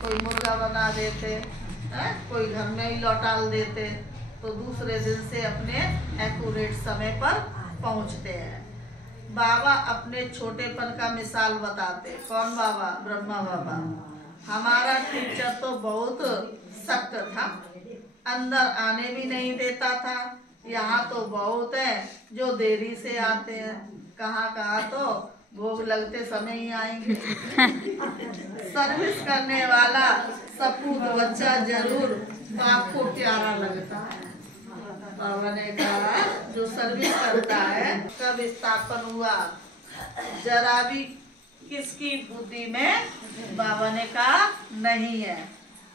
कोई मुर्गा बना देते, कोई घर में ही लौटाल देते, तो दूसरे दिन से अपने एक्यूरेट समय पर पहुंचते हैं। बाबा अपने छोटेपन का मिसाल बताते। कौन बाबा? ब्रह्मा बाबा। हमारा टीचर तो बहुत सख्त था, अंदर आने भी नहीं देता था। यहाँ तो बहुत है जो देरी से आते हैं, कहाँ तो भोग लगते समय ही आएंगे। सर्विस करने वाला सपूत बच्चा जरूर बाप को प्यारा लगता है। बाबा ने कहा जो सर्विस करता है, कब स्थापन हुआ जरा भी किसकी बुद्धि में? बाबा ने कहा नहीं है,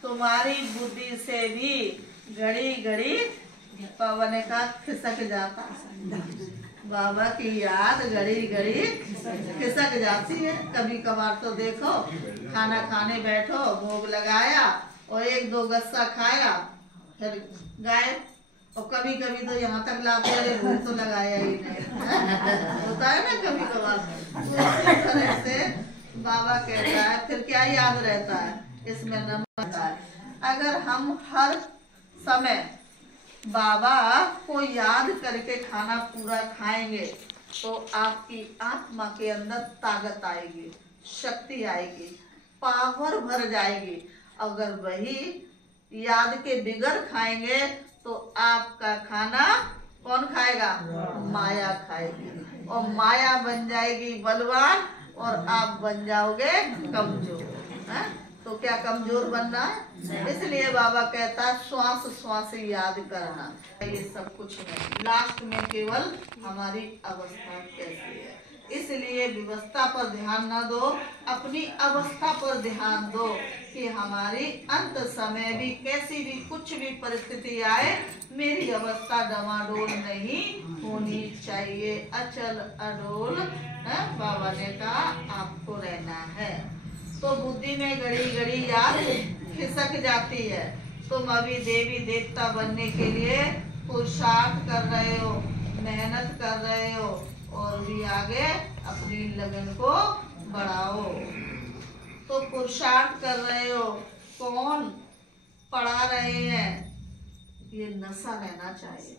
तुम्हारी बुद्धि से भी घड़ी घड़ी, बाबा ने कहा, खिसक जाता है। बाबा की याद घड़ी घड़ी खिसक जाती है। कभी कभार तो देखो, खाना खाने बैठो, भोग लगाया और एक दो गस्सा खाया, फिर गायब। और कभी कभी तो यहाँ तक लाते हैं भोग तो लगाया ही नहीं। होता है ना कभी कभार। तो उसी तरह से बाबा कहता है फिर क्या याद रहता है, इसमें नमक है। अगर हम हर समय बाबा को याद करके खाना पूरा खाएंगे तो आपकी आत्मा के अंदर ताकत आएगी, शक्ति आएगी, पावर भर जाएगी। अगर वही याद के बिगड़ खाएंगे तो आपका खाना कौन खाएगा? माया खाएगी, और माया बन जाएगी बलवान और आप बन जाओगे कमजोर। तो क्या कमजोर बनना है? इसलिए बाबा कहता है श्वास श्वास याद करना। ये सब कुछ नहीं, लास्ट में केवल हमारी अवस्था कैसी है। इसलिए व्यवस्था पर ध्यान न दो, अपनी अवस्था पर ध्यान दो कि हमारी अंत समय भी कैसी भी कुछ भी परिस्थिति आए, मेरी अवस्था डमाडोल नहीं होनी चाहिए, अचल अडोल बाबा ने कहा आपको रहना है। तो बुद्धि में घड़ी घड़ी याद खिसक जाती है। तुम अभी देवी देवता बनने के लिए पुरुषार्थ कर रहे हो, मेहनत कर रहे हो, और भी आगे अपनी लगन को बढ़ाओ। तो पुरुषार्थ कर रहे हो, कौन पढ़ा रहे हैं? ये नशा रहना चाहिए।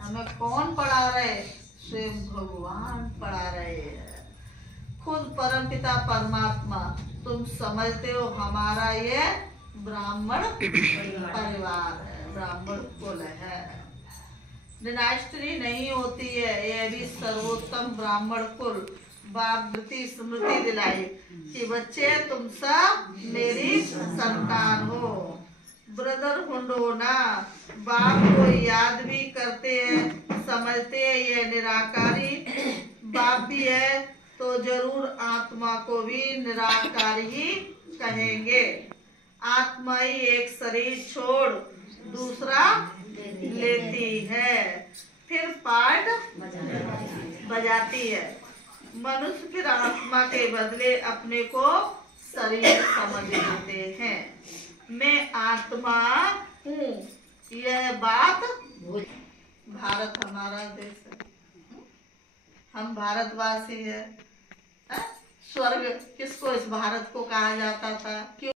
हमें कौन पढ़ा रहे? स्वयं भगवान पढ़ा रहे हैं, खुद परमपिता परमात्मा। तुम समझते हो हमारा ये ब्राह्मण परिवार है, ब्राह्मण कुल है, डिनास्टी नहीं होती है, ये भी सर्वोत्तम ब्राह्मण कुल। बाप स्मृति दिलाई कि बच्चे तुम सब मेरी संतान हो, ब्रदरहुड हो ना। बाप को याद भी करते हैं, समझते हैं ये निराकारी बाप भी है, तो जरूर आत्मा को भी निराकार ही कहेंगे। आत्मा ही एक शरीर छोड़ दूसरा लेती है, फिर पार्ट बजाती है। मनुष्य फिर आत्मा के बदले अपने को शरीर समझ लेते हैं। मैं आत्मा हूँ, यह बात। भारत हमारा देश है, हम भारतवासी है। स्वर्ग किसको, इस भारत को कहा जाता था? क्यों?